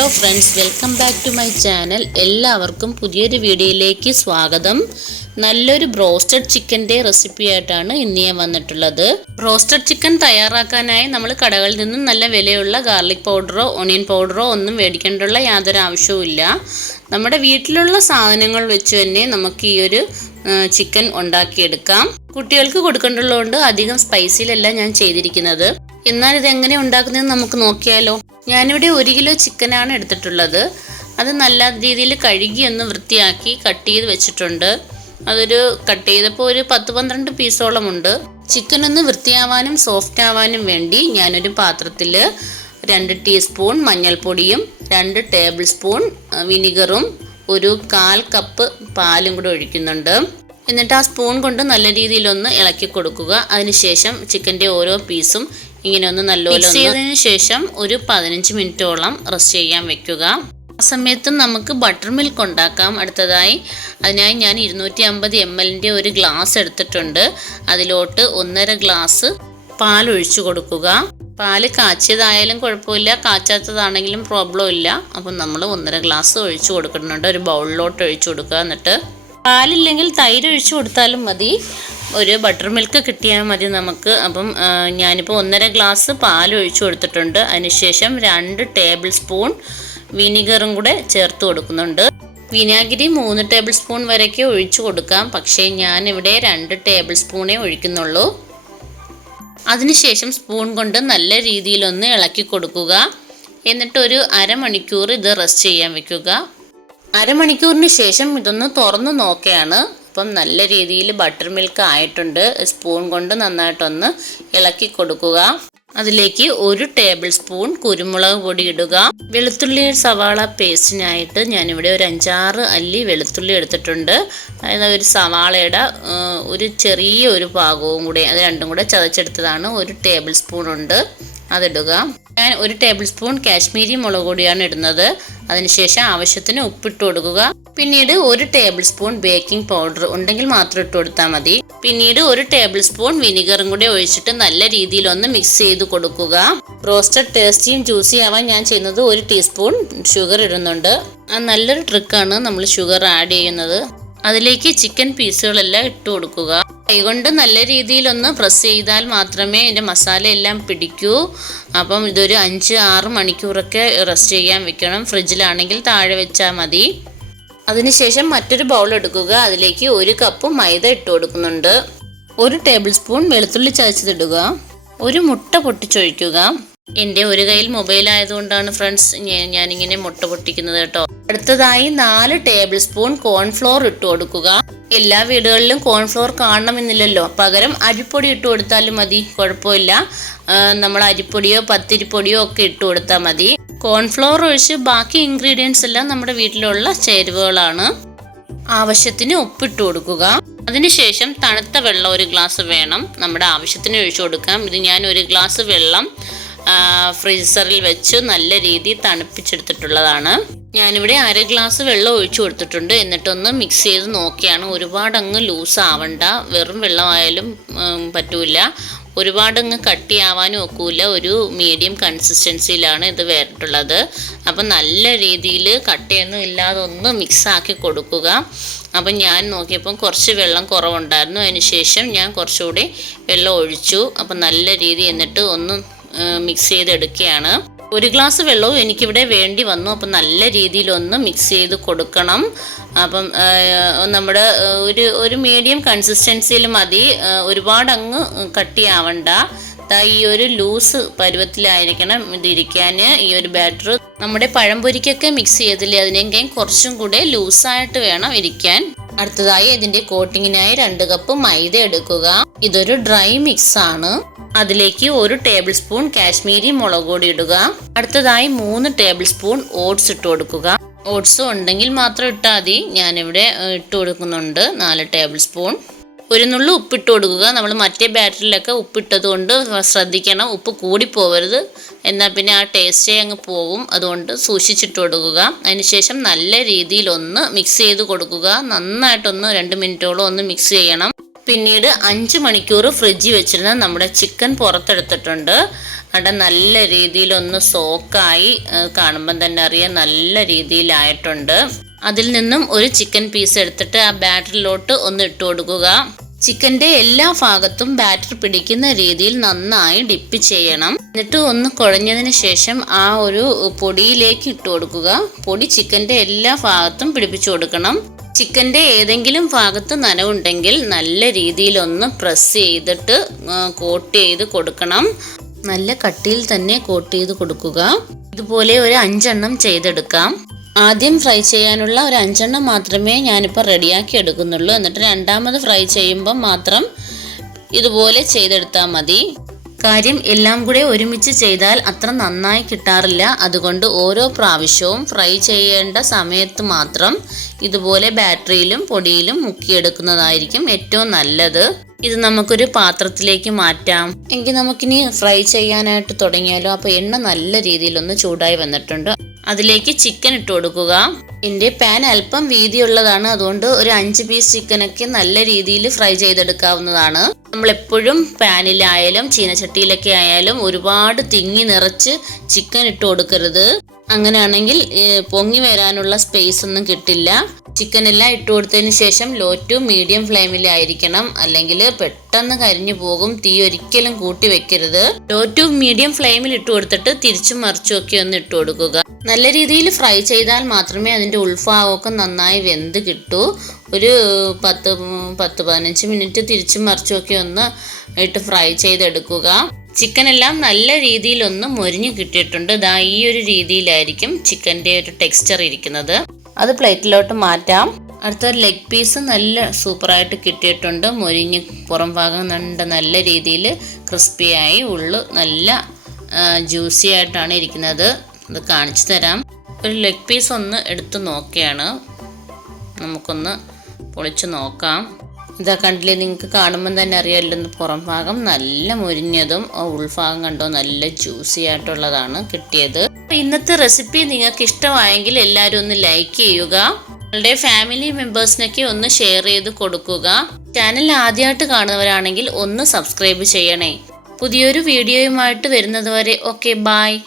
Hello friends welcome back to my channel. എല്ലാവർക്കും പുതിയൊരു വീഡിയോയിലേക്ക് സ്വാഗതം. നല്ലൊരു ബ്രോസ്റ്റഡ് ചിക്കന്റെ റെസിപ്പി ആയിട്ടാണ് ഇന്ന് ഞാൻ വന്നിട്ടുള്ളത്. ബ്രോസ്റ്റഡ് ചിക്കൻ തയ്യാറാക്കാനായി നമ്മൾ കടകളിൽ നിന്നും നല്ല വിലയുള്ള ഗാർലിക് പൗഡറോ ഒണിയൻ പൗഡറോ ഒന്നും മേടിക്കേണ്ടുള്ള യാതൊരു ആവശ്യവും ഇല്ല. നമ്മുടെ വീട്ടിലുള്ള സാധനങ്ങൾ വെച്ച് തന്നെ നമുക്ക് ഈ ഒരു ചിക്കൻ ഉണ്ടാക്കിയെടുക്കാം. കുട്ടികൾക്ക് കൊടുക്കേണ്ടതുകൊണ്ട് അധികം സ്പൈസിയിലല്ല ഞാൻ ചെയ്തിരിക്കുന്നത്. എന്നാൽ ഇത് എങ്ങനെ ഉണ്ടാക്കുന്നതെന്ന് നമുക്ക് നോക്കിയാലോ. ഞാനിവിടെ ഒരു കിലോ ചിക്കനാണ് എടുത്തിട്ടുള്ളത്. അത് നല്ല രീതിയിൽ കഴുകി ഒന്ന് വൃത്തിയാക്കി കട്ട് ചെയ്ത് വെച്ചിട്ടുണ്ട്. അതൊരു കട്ട് ചെയ്തപ്പോൾ ഒരു പത്ത് പന്ത്രണ്ട് പീസോളം ഉണ്ട്. ചിക്കൻ ഒന്ന് വൃത്തിയാവാനും സോഫ്റ്റ് ആവാനും വേണ്ടി ഞാനൊരു പാത്രത്തിൽ രണ്ട് ടീസ്പൂൺ മഞ്ഞൾപ്പൊടിയും രണ്ട് ടേബിൾ സ്പൂൺ വിനിഗറും ഒരു കാൽ കപ്പ് പാലും കൂടെ ഒഴിക്കുന്നുണ്ട്. എന്നിട്ട് ആ സ്പൂൺ കൊണ്ട് നല്ല രീതിയിലൊന്ന് ഇളക്കി കൊടുക്കുക. അതിനുശേഷം ചിക്കന്റെ ഓരോ പീസും ഇങ്ങനെ ഒന്ന് നല്ലപോലെ ചെയ്തതിന് ശേഷം ഒരു പതിനഞ്ച് മിനിറ്റോളം റെസ്റ്റ് ചെയ്യാൻ വെക്കുക. ആ സമയത്ത് നമുക്ക് ബട്ടർ മിൽക്ക് ഉണ്ടാക്കാം. അടുത്തതായി അതിനായി ഞാൻ ഇരുന്നൂറ്റി അമ്പത് എം എല്ലിന്റെ ഒരു ഗ്ലാസ് എടുത്തിട്ടുണ്ട്. അതിലോട്ട് ഒന്നര ഗ്ലാസ് പാൽ ഒഴിച്ചു കൊടുക്കുക. പാൽ കാച്ചിയതായാലും കുഴപ്പമില്ല കാച്ചാത്തതാണെങ്കിലും പ്രോബ്ലം ഇല്ല അപ്പം നമ്മൾ ഒന്നര ഗ്ലാസ് ഒഴിച്ചു കൊടുക്കുന്നുണ്ട്. ഒരു ബൗളിലോട്ട് ഒഴിച്ചു കൊടുക്കുക എന്നിട്ട്. പാലില്ലെങ്കിൽ തൈര് ഒഴിച്ചു കൊടുത്താലും മതി. ഒരു ബട്ടർ മിൽക്ക് കിട്ടിയാൽ മതി നമുക്ക്. അപ്പം ഞാനിപ്പോൾ ഒന്നര ഗ്ലാസ് പാൽ ഒഴിച്ചു കൊടുത്തിട്ടുണ്ട്. അതിനുശേഷം രണ്ട് ടേബിൾ സ്പൂൺ വിനിഗറും കൂടെ ചേർത്ത് കൊടുക്കുന്നുണ്ട്. വിനാഗിരി മൂന്ന് ടേബിൾ സ്പൂൺ വരെയൊക്കെ ഒഴിച്ചു കൊടുക്കാം. പക്ഷേ ഞാനിവിടെ രണ്ട് ടേബിൾ സ്പൂണേ ഒഴിക്കുന്നുള്ളൂ. അതിനുശേഷം സ്പൂൺ കൊണ്ട് നല്ല രീതിയിലൊന്ന് ഇളക്കി കൊടുക്കുക. എന്നിട്ട് ഒരു അരമണിക്കൂർ ഇത് റെസ്റ്റ് ചെയ്യാൻ വെക്കുക. അരമണിക്കൂറിന് ശേഷം ഇതൊന്ന് തുറന്ന് നോക്കുകയാണ്. അപ്പം നല്ല രീതിയിൽ ബട്ടർ മിൽക്ക് ആയിട്ടുണ്ട്. സ്പൂൺ കൊണ്ട് നന്നായിട്ടൊന്ന് ഇളക്കി കൊടുക്കുക. അതിലേക്ക് ഒരു ടേബിൾ സ്പൂൺ കുരുമുളക് പൊടി ഇടുക. വെളുത്തുള്ളി സവാള പേസ്റ്റിനായിട്ട് ഞാനിവിടെ ഒരു അഞ്ചാറ് അല്ലി വെളുത്തുള്ളി എടുത്തിട്ടുണ്ട്. അതായത് ഒരു സവാളയുടെ ഒരു ചെറിയ ഒരു ഭാഗവും കൂടി അത് രണ്ടും കൂടെ ചതച്ചെടുത്തതാണ്. ഒരു ടേബിൾ സ്പൂൺ ഉണ്ട്. അതിടുക. ഞാൻ ഒരു ടേബിൾ സ്പൂൺ കാശ്മീരി മുളക് പൊടിയാണ് ഇടുന്നത്. അതിനുശേഷം ആവശ്യത്തിന് ഉപ്പിട്ട് കൊടുക്കുക. പിന്നീട് ഒരു ടേബിൾ സ്പൂൺ ബേക്കിംഗ് പൗഡർ ഉണ്ടെങ്കിൽ മാത്രം ഇട്ട് കൊടുത്താൽ മതി. പിന്നീട് ഒരു ടേബിൾ സ്പൂൺ വിനിഗറും കൂടി ഒഴിച്ചിട്ട് നല്ല രീതിയിൽ ഒന്ന് മിക്സ് ചെയ്ത് കൊടുക്കുക. റോസ്റ്റഡ് ടേസ്റ്റിയും ജ്യൂസി ആവാൻ ഞാൻ ചെയ്യുന്നത് ഒരു ടീസ്പൂൺ ഷുഗർ ഇടുന്നുണ്ട്. ആ നല്ലൊരു ട്രിക്കാണ് നമ്മൾ ഷുഗർ ആഡ് ചെയ്യുന്നത്. അതിലേക്ക് ചിക്കൻ പീസുകളെല്ലാം ഇട്ട് കൊടുക്കുക. കൈകൊണ്ട് നല്ല രീതിയിലൊന്ന് പ്രസ് ചെയ്താൽ മാത്രമേ ഇതിന്റെ മസാല എല്ലാം പിടിക്കൂ. അപ്പം ഇതൊരു അഞ്ച് ആറ് മണിക്കൂറൊക്കെ റെസ്റ്റ് ചെയ്യാൻ വെക്കണം. ഫ്രിഡ്ജിലാണെങ്കിൽ താഴെ വെച്ചാൽ മതി. അതിനുശേഷം മറ്റൊരു ബൗൾ എടുക്കുക. അതിലേക്ക് ഒരു കപ്പ് മൈദ ഇട്ട് കൊടുക്കുന്നുണ്ട്. ഒരു ടേബിൾ സ്പൂൺ വെളുത്തുള്ളി ചതച്ചതിടുക. ഒരു മുട്ട പൊട്ടിച്ചൊഴിക്കുക. എന്റെ ഒരു കയ്യിൽ മൊബൈൽ ആയതുകൊണ്ടാണ് ഫ്രണ്ട്സ് ഞാനിങ്ങനെ മുട്ട പൊട്ടിക്കുന്നത് കേട്ടോ. അടുത്തതായി നാല് ടേബിൾ സ്പൂൺ കോൺഫ്ലോർ ഇട്ട് കൊടുക്കുക. എല്ലാ വീടുകളിലും കോൺഫ്ലോർ കാണണമെന്നില്ലല്ലോ. പകരം അരിപ്പൊടി ഇട്ട് കൊടുത്താലും മതി. കുഴപ്പമില്ല. നമ്മൾ അരിപ്പൊടിയോ പത്തിരിപ്പൊടിയോ ഒക്കെ ഇട്ട് കൊടുത്താൽ മതി. കോൺഫ്ലോർ ഒഴിച്ച് ബാക്കി ഇൻഗ്രീഡിയൻസ് എല്ലാം നമ്മുടെ വീട്ടിലുള്ള ചേരുവകളാണ്. ആവശ്യത്തിന് ഉപ്പിട്ട് കൊടുക്കുക. അതിനുശേഷം തണുത്ത വെള്ളം ഒരു ഗ്ലാസ് വേണം. നമ്മുടെ ആവശ്യത്തിന് ഒഴിച്ചു കൊടുക്കാം. ഇത് ഞാൻ ഒരു ഗ്ലാസ് വെള്ളം ഫ്രീസറിൽ വെച്ച് നല്ല രീതിയിൽ തണുപ്പിച്ചെടുത്തിട്ടുള്ളതാണ്. ഞാനിവിടെ അര ഗ്ലാസ് വെള്ളം ഒഴിച്ചു കൊടുത്തിട്ടുണ്ട്. എന്നിട്ടൊന്ന് മിക്സ് ചെയ്ത് നോക്കിയാണ്. ഒരുപാട് അങ്ങ് ലൂസ് ആവണ്ട. വെറും വെള്ളമായാലും പറ്റൂല. ഒരുപാടങ്ങ് കട്ടിയാവാനും ഒക്കില്ല ഒരു മീഡിയം കൺസിസ്റ്റൻസിയിലാണ് ഇത് വേറിട്ടുള്ളത് അപ്പം നല്ല രീതിയിൽ കട്ടിയൊന്നും ഇല്ലാതെ ഒന്ന് മിക്സാക്കി കൊടുക്കുക. അപ്പം ഞാൻ നോക്കിയപ്പം കുറച്ച് വെള്ളം കുറവുണ്ടായിരുന്നു. അതിനുശേഷം ഞാൻ കുറച്ചുകൂടി വെള്ളം ഒഴിച്ചു. അപ്പം നല്ല രീതി എന്നിട്ട് ഒന്ന് മിക്സ് ചെയ്തെടുക്കുകയാണ്. ഒരു ഗ്ലാസ് വെള്ളവും എനിക്കിവിടെ വേണ്ടി വന്നു. അപ്പം നല്ല രീതിയിലൊന്ന് മിക്സ് ചെയ്ത് കൊടുക്കണം. അപ്പം നമ്മുടെ ഒരു ഒരു മീഡിയം കൺസിസ്റ്റൻസിയിൽ മതി. ഒരുപാട് അങ്ങ് കട്ടിയാവണ്ട ഈ ഒരു ലൂസ് പരുവത്തിലായിരിക്കണം ഇതിരിക്കാൻ ഈ ഒരു ബാറ്റർ നമ്മുടെ പഴംപൊരിക്കൊക്കെ മിക്സ് ചെയ്തില്ലേ? അതിനെങ്കിലും കുറച്ചും കൂടെ ലൂസായിട്ട് വേണം ഇരിക്കാൻ. അടുത്തതായി ഇതിന്റെ കോട്ടിങ്ങിനായി രണ്ട് കപ്പ് മൈദ എടുക്കുക. ഇതൊരു ഡ്രൈ മിക്സ് ആണ് അതിലേക്ക് ഒരു ടേബിൾ സ്പൂൺ കാശ്മീരി മുളക് പൊടി ഇടുക. അടുത്തതായി മൂന്ന് ടേബിൾ സ്പൂൺ ഓട്സ് ഇട്ട് കൊടുക്കുക. ഓട്സ് ഉണ്ടെങ്കിൽ മാത്രം ഇട്ടാൽ മതി. ഞാനിവിടെ ഇട്ട് കൊടുക്കുന്നുണ്ട് നാല് ടേബിൾ സ്പൂൺ. ഒരു നുള്ളു ഉപ്പിട്ട് കൊടുക്കുക. നമ്മൾ മറ്റേ ബാറ്ററിലൊക്കെ ഉപ്പിട്ടത് കൊണ്ട് ശ്രദ്ധിക്കണം. ഉപ്പ് കൂടി പോവരുത് എന്നാൽ പിന്നെ ആ ടേസ്റ്റേ അങ്ങ് പോകും അതുകൊണ്ട് സൂക്ഷിച്ചിട്ട് കൊടുക്കുക. അതിനുശേഷം നല്ല രീതിയിൽ ഒന്ന് മിക്സ് ചെയ്ത് കൊടുക്കുക. നന്നായിട്ടൊന്ന് രണ്ട് മിനിറ്റോളം ഒന്ന് മിക്സ് ചെയ്യണം. പിന്നീട് അഞ്ച് മണിക്കൂർ ഫ്രിഡ്ജിൽ വെച്ചിരുന്ന നമ്മുടെ ചിക്കൻ പുറത്തെടുത്തിട്ടുണ്ട്. അവിടെ നല്ല രീതിയിലൊന്ന് സോക്കായി കാണുമ്പം തന്നെ അറിയാം നല്ല രീതിയിലായിട്ടുണ്ട്. അതിൽ നിന്നും ഒരു ചിക്കൻ പീസ് എടുത്തിട്ട് ആ ബാറ്ററിലോട്ട് ഒന്ന് ഇട്ട് കൊടുക്കുക. ചിക്കന്റെ എല്ലാ ഭാഗത്തും ബാറ്റർ പിടിക്കുന്ന രീതിയിൽ നന്നായി ഡിപ്പ് ചെയ്യണം. എന്നിട്ട് ഒന്ന് കുഴഞ്ഞതിന് ശേഷം ആ ഒരു പൊടിയിലേക്ക് ഇട്ട് കൊടുക്കുക. പൊടി ചിക്കന്റെ എല്ലാ ഭാഗത്തും പിടിപ്പിച്ചു കൊടുക്കണം. ചിക്കന്റെ ഏതെങ്കിലും ഭാഗത്ത് നനവുണ്ടെങ്കിൽ നല്ല രീതിയിലൊന്ന് പ്രസ് ചെയ്തിട്ട് കോട്ട് ചെയ്ത് കൊടുക്കണം. നല്ല കട്ടിയിൽ തന്നെ കോട്ട് ചെയ്ത് കൊടുക്കുക. ഇതുപോലെ ഒരു അഞ്ചെണ്ണം ചെയ്തെടുക്കാം. ആദ്യം ഫ്രൈ ചെയ്യാനുള്ള ഒരു അഞ്ചെണ്ണം മാത്രമേ ഞാനിപ്പോൾ റെഡിയാക്കി എടുക്കുന്നുള്ളൂ. എന്നിട്ട് രണ്ടാമത് ഫ്രൈ ചെയ്യുമ്പം മാത്രം ഇതുപോലെ ചെയ്തെടുത്താൽ മതി. കാര്യം എല്ലാം കൂടെ ഒരുമിച്ച് ചെയ്താൽ അത്ര നന്നായി കിട്ടാറില്ല. അതുകൊണ്ട് ഓരോ പ്രാവശ്യവും ഫ്രൈ ചെയ്യേണ്ട സമയത്ത് മാത്രം ഇതുപോലെ ബാറ്ററിയിലും പൊടിയിലും മുക്കിയെടുക്കുന്നതായിരിക്കും ഏറ്റവും നല്ലത്. ഇത് നമുക്കൊരു പാത്രത്തിലേക്ക് മാറ്റാം. എങ്കിൽ നമുക്കിനി ഫ്രൈ ചെയ്യാനായിട്ട് തുടങ്ങിയാലോ? അപ്പോൾ എണ്ണ നല്ല രീതിയിലൊന്ന് ചൂടായി വന്നിട്ടുണ്ട്. അതിലേക്ക് ചിക്കൻ ഇട്ട് കൊടുക്കുക. എന്റെ പാൻ അല്പം വീതിയുള്ളതാണ്. അതുകൊണ്ട് ഒരു അഞ്ച് പീസ് ചിക്കനൊക്കെ നല്ല രീതിയിൽ ഫ്രൈ ചെയ്തെടുക്കാവുന്നതാണ്. നമ്മൾ എപ്പോഴും പാനിലായാലും ചീനച്ചട്ടിയിലൊക്കെ ആയാലും ഒരുപാട് തിങ്ങി നിറച്ച് ചിക്കൻ ഇട്ട് കൊടുക്കരുത്. അങ്ങനെയാണെങ്കിൽ പൊങ്ങി വരാനുള്ള സ്പേസ് ഒന്നും കിട്ടില്ല. ചിക്കൻ എല്ലാം ഇട്ട് കൊടുത്തതിന് ശേഷം ലോ ടു മീഡിയം ഫ്ലെയിമിലായിരിക്കണം അല്ലെങ്കിൽ പെട്ടെന്ന് കരിഞ്ഞു പോകും. തീ ഒരിക്കലും കൂട്ടി വെക്കരുത്. ലോ ടു മീഡിയം ഫ്ലെയിമിൽ ഇട്ട് കൊടുത്തിട്ട് തിരിച്ചും മറിച്ചും ഒക്കെ ഒന്ന് ഇട്ട് കൊടുക്കുക. നല്ല രീതിയിൽ ഫ്രൈ ചെയ്താൽ മാത്രമേ അതിന്റെ ഉൾഭാഗമൊക്കെ നന്നായി വെന്ത് കിട്ടൂ. ഒരു പത്ത് പത്ത് പതിനഞ്ച് മിനിറ്റ് തിരിച്ചും മറിച്ചുമൊക്കെ ഒന്ന് ഇട്ട് ഫ്രൈ ചെയ്തെടുക്കുക. ചിക്കൻ എല്ലാം നല്ല രീതിയിലൊന്ന് മൊരിഞ്ഞ് കിട്ടിയിട്ടുണ്ട്. ഇതാ ഈ ഒരു രീതിയിലായിരിക്കും ചിക്കന്റെ ഒരു ടെക്സ്ചർ ഇരിക്കുന്നത്. അത് പ്ലേറ്റിലോട്ട് മാറ്റാം. അടുത്ത ലെഗ് പീസ് നല്ല സൂപ്പറായിട്ട് കിട്ടിയിട്ടുണ്ട്. മൊരിഞ്ഞ് പുറം ഭാഗം നല്ല നല്ല രീതിയിൽ ക്രിസ്പിയായി. ഉള്ളു നല്ല ജ്യൂസി ആയിട്ടാണ് ഇരിക്കുന്നത്. അത് കാണിച്ചു തരാം. ഒരു ലെഗ് പീസ് ഒന്ന് എടുത്ത് നോക്കുകയാണ് നമുക്കൊന്ന് പൊളിച്ച് നോക്കാം. ഇതാ കണ്ടില്ലേ നിങ്ങൾക്ക് കാണുമ്പം തന്നെ അറിയാമല്ലോ പുറം ഭാഗം നല്ല മുരിഞ്ഞതും ഉൾഭാഗം കണ്ടോ നല്ല ജ്യൂസി ആയിട്ടുള്ളതാണ് കിട്ടിയത്. ഇന്നത്തെ റെസിപ്പി നിങ്ങൾക്ക് ഇഷ്ടമായെങ്കിൽ എല്ലാവരും ഒന്ന് ലൈക്ക് ചെയ്യുക. നിങ്ങളുടെ ഫാമിലി മെമ്പേഴ്സിനൊക്കെ ഒന്ന് ഷെയർ ചെയ്ത് കൊടുക്കുക. ചാനൽ ആദ്യമായിട്ട് കാണുന്നവരാണെങ്കിൽ ഒന്ന് സബ്സ്ക്രൈബ് ചെയ്യണേ. പുതിയൊരു വീഡിയോയുമായിട്ട് വരുന്നതുവരെ ഓക്കെ ബായ്